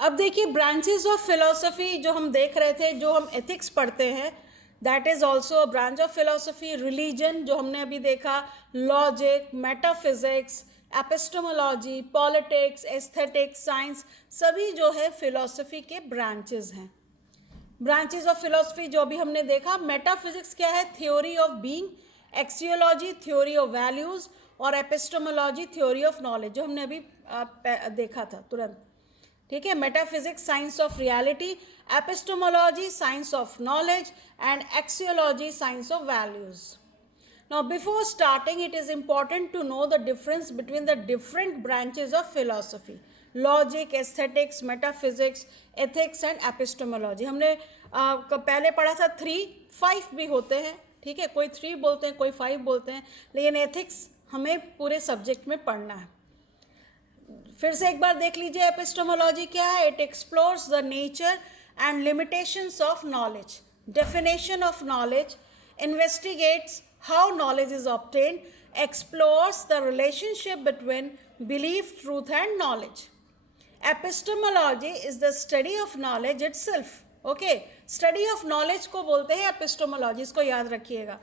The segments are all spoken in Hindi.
अब देखिए ब्रांचेस ऑफ फिलोसफी जो हम देख रहे थे, जो हम एथिक्स पढ़ते हैं, that is also a branch of philosophy. Religion जो हमने अभी देखा, logic, metaphysics, epistemology, politics, aesthetics, science, सभी जो है फिलोसफी के ब्रांचेस हैं. ब्रांचेस ऑफ फिलोसफी जो भी हमने देखा, मेटाफिजिक्स क्या है? Theory of being. Axiology theory of values. और एपिस्टेमोलॉजी थ्योरी ऑफ नॉलेज, जो हमने अभी देखा था तुरंत. ठीक है. Metaphysics science of reality, epistemology science of knowledge, and axiology science of values. Now, before starting, it is important to know the difference between the different branches of philosophy: logic, aesthetics, metaphysics, ethics and epistemology. हमने पहले पढ़ा था 3, 5 भी होते हैं. ठीक है, कोई 3 बोलते हैं, कोई 5 बोलते हैं, लेकिन एथिक्स हमें पूरे सब्जेक्ट में पढ़ना है. फिर से एक बार देख लीजिए एपिस्टेमोलॉजी क्या है. It explores the nature and limitations of knowledge, definition of knowledge, investigates how knowledge is obtained, explores the relationship between belief, truth and knowledge. Epistemology is the study of knowledge itself. Okay, study of knowledge को बोलते हैं epistemology, इसको याद रखिएगा.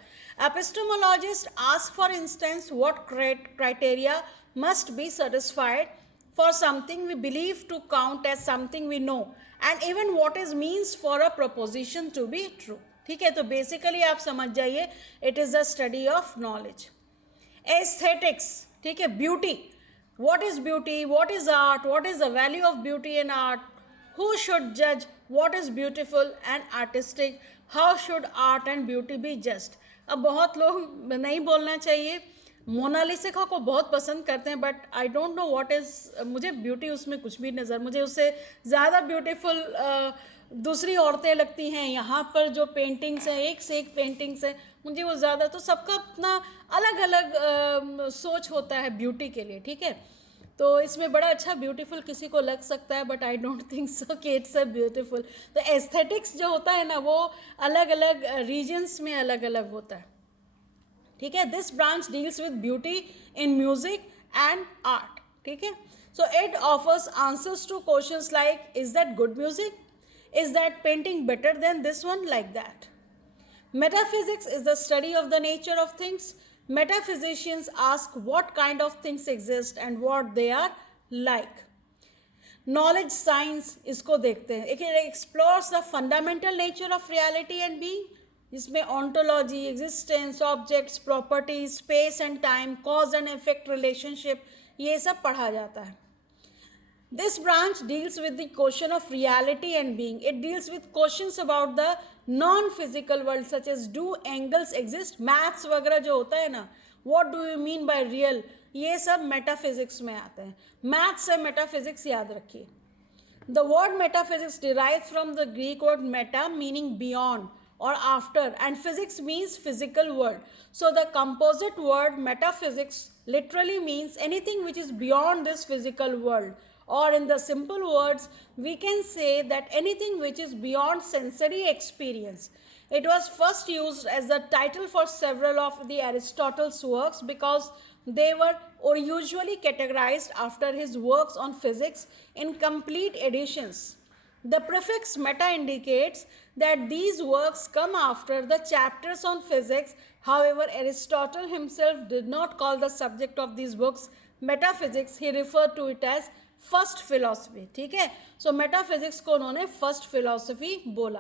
Epistemologists ask, for instance, what criteria must be satisfied for something we believe to count as something we know, and even what is means for a proposition to be true. ठीक है, तो बेसिकली आप समझ जाइए, it is the study of knowledge. Aesthetics, ठीक है, beauty. What is beauty, what is art, what is the value of beauty in art, who should जज what is beautiful and artistic, how should art and beauty be just. अब बहुत लोग नहीं बोलना चाहिए, मोनालिसा को बहुत पसंद करते हैं, but I don't know what is, मुझे ब्यूटी उसमें कुछ भी नज़र, मुझे उससे ज़्यादा ब्यूटीफुल दूसरी औरतें लगती हैं. यहाँ पर जो पेंटिंग्स हैं, एक से एक पेंटिंग्स हैं, मुझे वो ज़्यादा, तो सबका अपना अलग अलग सोच होता है ब्यूटी के लिए. ठीक है, तो इसमें बड़ा अच्छा ब्यूटीफुल किसी को लग सकता है, but I don't think so कि इट्स अ ब्यूटीफुल. तो एस्थेटिक्स जो होता है ना, वो अलग अलग रीजन्स में अलग अलग होता है. ठीक है, this branch deals with beauty in music and art. ठीक है, so it offers answers two questions like, is that good music, is that painting better than this one, like that. Metaphysics is the study of the nature of things. Metaphysicians ask what kind of things exist and what they are like. Knowledge science इसको देखते हैं. It explores the fundamental nature of reality and being. इसमें ontology, existence, objects, properties, space and time, cause and effect relationship, ये सब पढ़ा जाता है. This branch deals with the question of reality and being. It deals with questions about the non-physical world, such as do angles exist, maths वगैरह जो होता है ना, what do you mean by real, ये सब metaphysics में आते हैं. maths और metaphysics याद रखिए. The word metaphysics derives from the Greek word meta, meaning beyond or after, and physics means physical world. So the composite word metaphysics literally means anything which is beyond this physical world. Or in the simple words, we can say that anything which is beyond sensory experience. It was first used as the title for several of the Aristotle's works because they were usually categorized after his works on physics in complete editions. The prefix meta indicates that these works come after the chapters on physics. However, Aristotle himself did not call the subject of these books metaphysics. He referred to it as first philosophy. ठीक है, सो मेटाफिजिक्स को उन्होंने फर्स्ट फिलॉसफी बोला.